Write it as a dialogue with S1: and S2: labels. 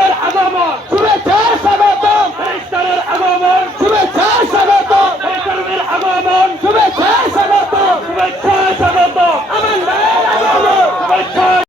S1: আমান